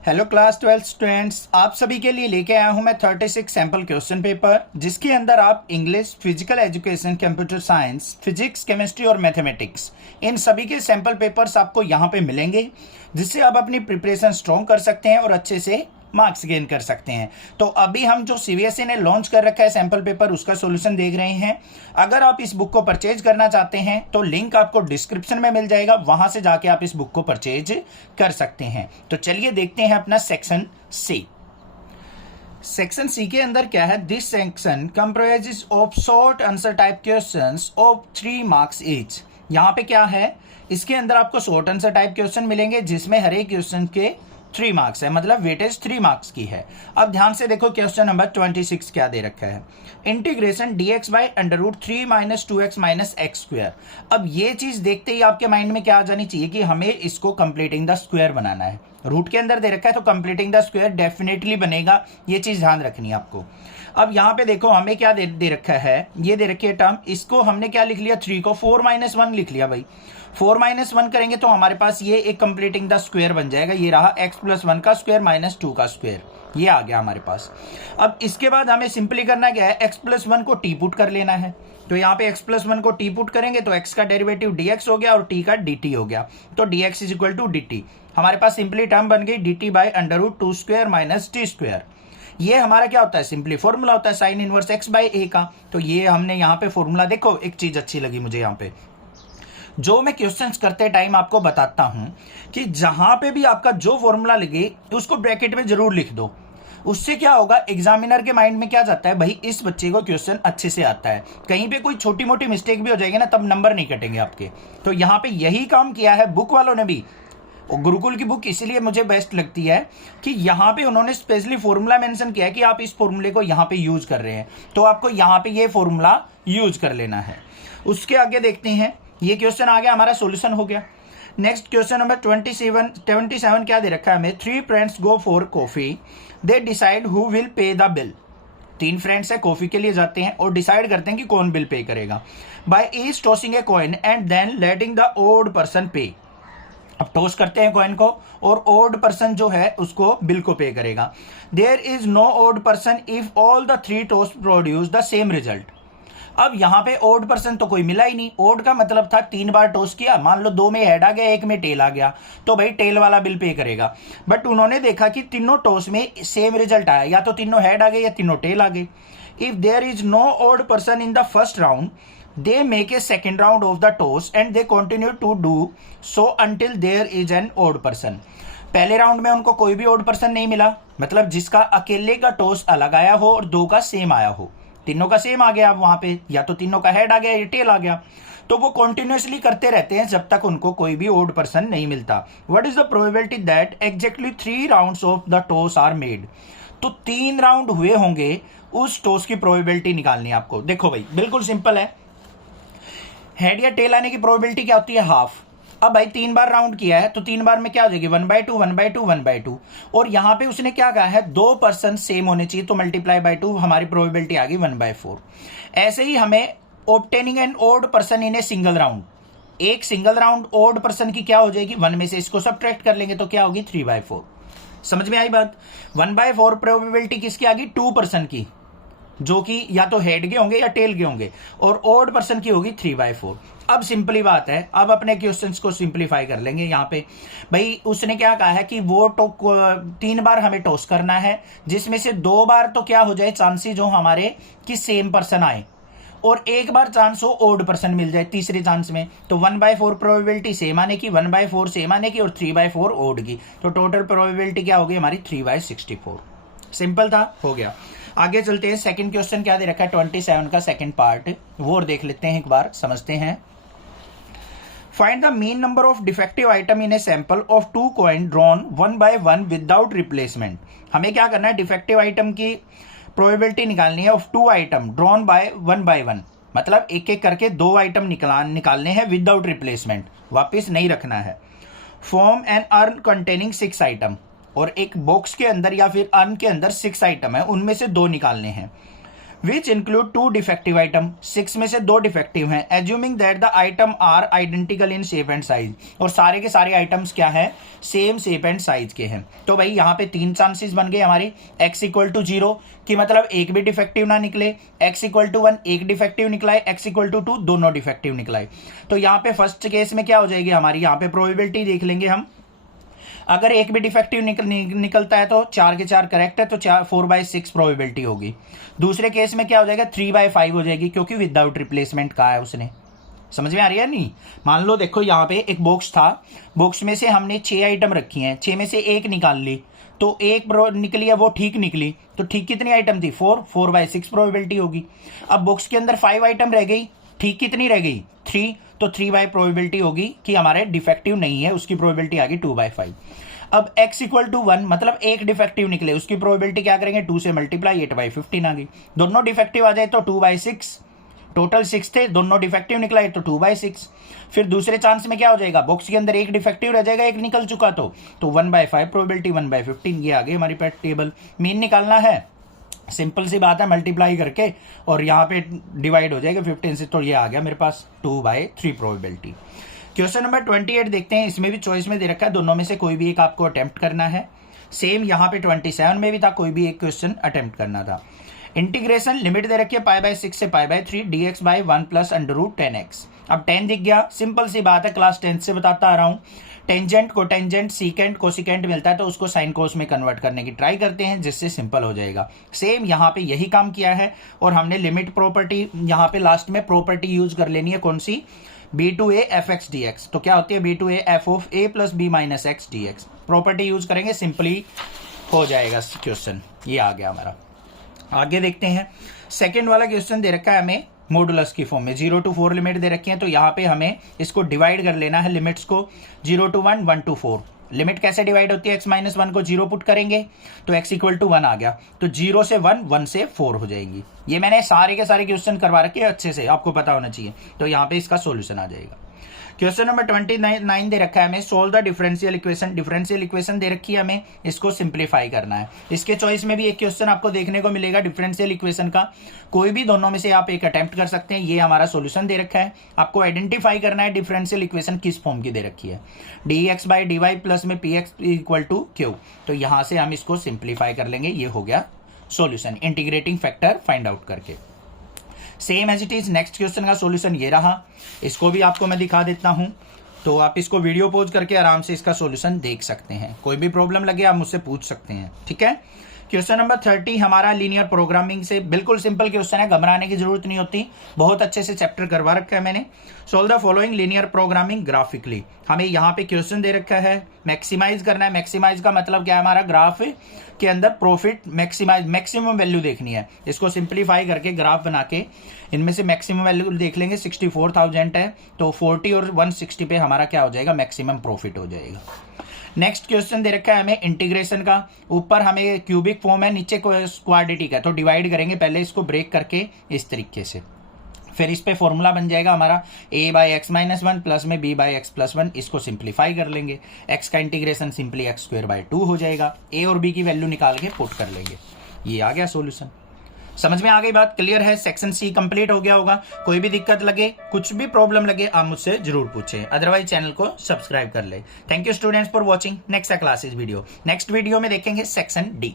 Hello class 12 students, आप सभी के लिए लेके आया हूं मैं 36 सैंपल क्वेश्चन पेपर, जिसके अंदर आप English, physical education, computer science, physics, chemistry और मैथमेटिक्स इन सभी के सैंपल पेपर्स आपको यहां पे मिलेंगे, जिससे आप अपनी प्रिपरेशन स्ट्रॉन्ग कर सकते हैं और अच्छे से मार्क्स गेन कर सकते हैं। तो अभी हम जो सीबीएसई ने लॉन्च कर रखा है सैंपल पेपर, उसका सॉल्यूशन देख रहे हैं। अगर आप इस बुक को परचेज करना चाहते हैं तो लिंक आपको डिस्क्रिप्शन में मिल जाएगा, वहां से जाके आप इस बुक को परचेज कर सकते हैं। तो चलिए देखते हैं अपना सेक्शन सी। सेक्शन सी के अंदर क्या है? This section comprises of short answer type questions of 3 marks each. यहाँ पे क्या है, इसके अंदर आपको शॉर्ट आंसर टाइप क्वेश्चन मिलेंगे, जिसमें हर एक क्वेश्चन के 3 मार्क्स है, मतलब वेटेज 3 मार्क्स की है। अब ध्यान से देखो, क्वेश्चन नंबर 26 क्या दे रखा है। Integration dx by √3 - 2x - x²। अब ये चीज देखते ही आपके माइंड में क्या आ जानी चाहिए कि हमें इसको कंप्लीटिंग द स्क्वायर बनाना है। रूट के अंदर दे रखा है तो कंप्लीटिंग द स्क्वायर डेफिनेटली बनेगा, ये चीज ध्यान रखनी है आपको। अब यहाँ पे देखो हमें क्या दे रखा है, ये दे रखी है टर्म, इसको हमने क्या लिख लिया, 3 को 4 - 1 लिख लिया भाई। 4 - 1 करेंगे तो हमारे पास ये एक कंप्लीटिंग द स्क्वायर बन जाएगा। ये रहा x+1 का स्क्वायर - 2 का स्क्वायर, ये आ गया हमारे पास। अब इसके बाद हमें सिंपली करना क्या है, x+1 को टी पुट कर लेना है। तो यहाँ पे x+1 को टी पुट करेंगे तो x का डेरिवेटिव dx हो गया और t का dt हो गया। तो dx = dt, हमारे पास सिंपली टर्म बन गई dt बाई √2² - t²। ये हमारा क्या होता है, सिंपली फॉर्मूला होता है sine inverse x by a का। तो ये हमने यहाँ पे फॉर्मूला, देखो एक चीज अच्छी लगी मुझे यहाँ पे, जो मैं क्वेश्चंस करते टाइम आपको बताता हूं कि जहां पे भी आपका जो फॉर्मूला लगे उसको ब्रैकेट में जरूर लिख दो। उससे क्या होगा, एग्जामिनर के माइंड में क्या जाता है, भाई इस बच्चे को क्वेश्चन अच्छे से आता है। कहीं पे कोई छोटी मोटी मिस्टेक भी हो जाएगी ना, तब नंबर नहीं कटेंगे आपके। तो यहाँ पे यही काम किया है बुक वालों ने भी। गुरुकुल की बुक इसीलिए मुझे बेस्ट लगती है कि यहाँ पे उन्होंने स्पेशली फॉर्मूला मेंशन किया है कि आप इस फॉर्मूले को यहाँ पे यूज कर रहे हैं, तो आपको यहाँ पे ये फॉर्मूला यूज कर लेना है। उसके आगे देखते हैं, ये क्वेश्चन आ गया, हमारा सॉल्यूशन हो गया। नेक्स्ट क्वेश्चन नंबर 27 क्या दे रखा है हमें, 3 friends go for coffee, they decide who will pay the bill. 3 friends है, कॉफी के लिए जाते हैं और डिसाइड करते हैं कि कौन बिल पे करेगा। By each tossing a coin and then letting the odd person pay. अब टॉस करते हैं कॉइन को और ओड पर्सन जो है उसको बिल को पे करेगा। There is no odd person if all the 3 toss produce the same result. अब यहाँ पे ओड पर्सन तो कोई मिला ही नहीं। ओड का मतलब था 3 बार टॉस किया, मान लो 2 में हेड आ गया, 1 में टेल आ गया, तो भाई टेल वाला बिल पे करेगा। बट उन्होंने देखा कि तीनों टॉस में सेम रिजल्ट आया, या तो तीनों हेड आ गए या तीनों टेल आ गए। If there is no odd person in the first round, they make a second round of the toss and they continue to do so until there is an odd person। पहले round में उनको कोई भी odd person नहीं मिला, मतलब जिसका अकेले का टॉस अलग आया हो और 2 का सेम आया हो। तीनों का सेम आ गया, अब वहां पे या तो तीनों का हेड आ गया या टेल आ गया। तो वो कॉन्टिन्यूसली करते रहते हैं जब तक उनको कोई भी ओड पर्सन नहीं मिलता। What is the probability that exactly 3 rounds of the toss are made. तो 3 राउंड हुए होंगे, उस टॉस की प्रोबेबिलिटी निकालनी है आपको। देखो भाई बिल्कुल सिंपल है, हेड या टेल आने की प्रोबेबिलिटी क्या होती है, हाफ। अब भाई 3 बार राउंड किया है तो 3 बार में क्या हो जाएगी, 1/2 1/2 1/2। और यहां पे उसने क्या कहा है, 2 पर्सन सेम होने चाहिए, तो मल्टीप्लाई बाय 2, हमारी प्रोबेबिलिटी आ गई 1/4। ऐसे ही हमें obtaining an odd person in a single round, एक सिंगल राउंड ओड पर्सन की क्या हो जाएगी, 1 में से इसको सब्ट्रैक्ट कर लेंगे तो क्या होगी, 3/4। समझ में आई बात। 1/4 प्रोबेबिलिटी किसकी आ गई, 2 पर्सन की, जो कि या तो हेड के होंगे या टेल के होंगे, और ओड पर्सन की होगी 3/4। अब सिंपली बात है, अब अपने क्वेश्चंस को सिंपलीफाई कर लेंगे। यहाँ पे भाई उसने क्या कहा है कि वो 3 बार हमें टॉस करना है, जिसमें से 2 बार तो क्या हो जाए, चांसेस हो हमारे कि सेम पर्सन आए, और 1 बार चांस हो ओड पर्सन मिल जाए तीसरे चांस में। तो 1/4 प्रोबेबिलिटी सेम आने की, 1/4 सेम आने की और 3/4 ओड की, तो टोटल प्रोबेबिलिटी क्या होगी हमारी, 3/64। सिंपल था, हो गया। आगे चलते हैं, सेकंड क्वेश्चन क्या दे रखा है 27 का सेकंड पार्ट, वो और देख लेते हैं, एक बार समझते हैं। Find the mean number of defective item in a sample of 2 coin drawn 1 by 1 without replacement. हमें क्या करना है, डिफेक्टिव आइटम की प्रोबेबिलिटी निकालनी है of 2 item drawn by 1 by 1, मतलब एक एक करके 2 आइटम निकालने हैं विदाउट रिप्लेसमेंट, वापिस नहीं रखना है। From an urn containing 6 item, और एक बॉक्स के अंदर या फिर अर्न के अंदर 6 आइटम है, उनमें से 2 निकालने हैं। विच इंक्लूड 2 डिफेक्टिव आइटम, 6 में से 2 डिफेक्टिव हैं, assuming that the item are identical in shape and size, और सारे के सारे आइटम्स क्या है, सेम शेप एंड साइज के हैं। तो भाई यहाँ पे 3 चांसेस बन गए हमारे, x इक्वल टू 0 कि मतलब एक भी डिफेक्टिव ना निकले, x इक्वल टू 1 एक डिफेक्टिव निकला है, x इक्वल टू 2 दोनों डिफेक्टिव निकला है। तो यहाँ पे फर्स्ट केस में क्या हो जाएगी हमारी, यहाँ पे प्रोबेबिलिटी देख लेंगे हम, अगर एक भी डिफेक्टिव निकलता है तो 4 के 4 करेक्ट है, तो 4/6 प्रोबेबिलिटी होगी। दूसरे केस में क्या हो जाएगा, 3/5 हो जाएगी, क्योंकि विदाउट रिप्लेसमेंट कहा है उसने। समझ में आ रही है नहीं? मान लो देखो यहाँ पे एक बॉक्स था, बॉक्स में से हमने 6 आइटम रखी हैं, 6 में से एक निकाल ली, तो एक निकली है वो ठीक निकली, तो ठीक कितनी आइटम थी, 4/6 प्रोबेबिलिटी होगी। अब बॉक्स के अंदर 5 आइटम रह गई, ठीक कितनी रह गई, 3, तो 3 प्रोबेबिलिटी होगी कि हमारे डिफेक्टिव नहीं है, उसकी प्रोबेबिलिटी आ गई 2/5। अब x इक्वल टू 1 मतलब एक डिफेक्टिव निकले, उसकी प्रोबेबिलिटी क्या करेंगे, 2 से मल्टीप्लाई, 8/15 आ गई। दोनों डिफेक्टिव आ जाए तो 2/6, टोटल 6 थे, दोनों डिफेक्टिव निकला है तो 2/6। फिर दूसरे चांस में क्या हो जाएगा, बॉक्स के अंदर एक डिफेक्टिव रह जाएगा, एक निकल चुका, तो 1/5 प्रोबेबिलिटी, 1/15। ये आ गई हमारी पैट टेबल। मीन निकालना है, सिंपल सी बात है, मल्टीप्लाई करके और यहाँ पे डिवाइड हो जाएगा 15 से, तो ये आ गया मेरे पास 2/3 प्रोबेबिलिटी। क्वेश्चन नंबर 28 देखते हैं, इसमें भी चॉइस में दे रखा है, दोनों में से कोई भी एक आपको अटेम्प्ट करना है। सेम यहाँ पे 27 में भी था, कोई भी एक क्वेश्चन अटेम्प्ट करना था। इंटीग्रेशन लिमिट दे रखी है π/6 से π/3 dx/1 + √10x। अब 10 दिख गया, सिंपल सी बात है, क्लास 10 से बताता आ रहा हूँ, टेंजेंट कोटेंजेंट सीकेंट कोसिकेंट मिलता है तो उसको साइन कोस में कन्वर्ट करने की ट्राई करते हैं, जिससे सिंपल हो जाएगा। सेम यहाँ पे यही काम किया है, और हमने लिमिट प्रॉपर्टी यहाँ पे लास्ट में प्रॉपर्टी यूज कर लेनी है, कौन सी, b/a f(x) dx। तो क्या होती है, b/a f(a + b - x) dx। Property use करेंगे, सिंपली हो जाएगा क्वेश्चन। ये आ गया हमारा। आगे देखते हैं, सेकेंड वाला क्वेश्चन दे रखा है हमें मॉडुलस की फॉर्म में, 0 to 4 लिमिट दे रखी है, तो यहाँ पे हमें इसको डिवाइड कर लेना है, लिमिट्स को 0 to 1, 1 to 4। लिमिट कैसे डिवाइड होती है, x - 1 को 0 पुट करेंगे तो x इक्वल टू 1 आ गया, तो 0 से 1, 1 से 4 हो जाएंगी। ये मैंने सारे के सारे क्वेश्चन करवा रखे अच्छे से, आपको पता होना चाहिए, तो यहाँ पे इसका सोल्यूशन आ जाएगा। क्वेश्चन नंबर 29 दे रखा है हमें, solve the differential equation. Differential equation दे रखी है हमें, इसको सिंप्लीफाई करना है। इसके चॉइस में भी एक क्वेश्चन आपको देखने को मिलेगा डिफरेंशियल इक्वेशन का, कोई भी दोनों में से आप एक अटेम्प्ट कर सकते हैं। ये हमारा सॉल्यूशन दे रखा है, आपको आइडेंटिफाई करना है डिफरेंशियल इक्वेशन किस फॉर्म की दे रखी है, dx/dy प्लस में px इक्वल टू q। तो यहां से हम इसको सिंप्लीफाई कर लेंगे, ये हो गया solution, integrating factor find out करके। Same as it is next question का सॉल्यूशन ये रहा, इसको भी आपको मैं दिखा देता हूं, तो आप इसको वीडियो पॉज करके आराम से इसका सॉल्यूशन देख सकते हैं। कोई भी प्रॉब्लम लगे आप मुझसे पूछ सकते हैं, ठीक है। क्वेश्चन नंबर 30 हमारा लीनियर प्रोग्रामिंग से, बिल्कुल सिंपल क्वेश्चन है, घबराने की जरूरत नहीं होती, बहुत अच्छे से चैप्टर करवा रखा है मैंने। Solve the following linear programming graphically. हमें यहाँ पे क्वेश्चन दे रखा है, मैक्सिमाइज करना है। मैक्सिमाइज का मतलब क्या है, हमारा ग्राफ के अंदर प्रॉफिट मैक्सिमाइज, मैक्सिमम वैल्यू देखनी है। इसको सिंप्लीफाई करके ग्राफ बना के इनमें से मैक्सिमम वैल्यू देख लेंगे, 64,000 है, तो 40 और 160 पे हमारा क्या हो जाएगा, मैक्सिमम प्रॉफिट हो जाएगा। नेक्स्ट क्वेश्चन दे रखा है हमें इंटीग्रेशन का, ऊपर हमें क्यूबिक फॉर्म है, नीचे क्वाड्रेटिक है, तो डिवाइड करेंगे पहले इसको ब्रेक करके इस तरीके से, फिर इस पे फॉर्मूला बन जाएगा हमारा a/x - 1 प्लस में b/x + 1। इसको सिंप्लीफाई कर लेंगे, x का इंटीग्रेशन सिंपली x² 2 हो जाएगा, a और b की वैल्यू निकाल के पुट कर लेंगे। ये आ गया सॉल्यूशन। समझ में आ गई बात, क्लियर है। सेक्शन सी कंप्लीट हो गया होगा। कोई भी दिक्कत लगे, कुछ भी प्रॉब्लम लगे, आप मुझसे जरूर पूछें, अदरवाइज चैनल को सब्सक्राइब कर ले। Thank you students for watching. Next classes video, next video में देखेंगे सेक्शन डी।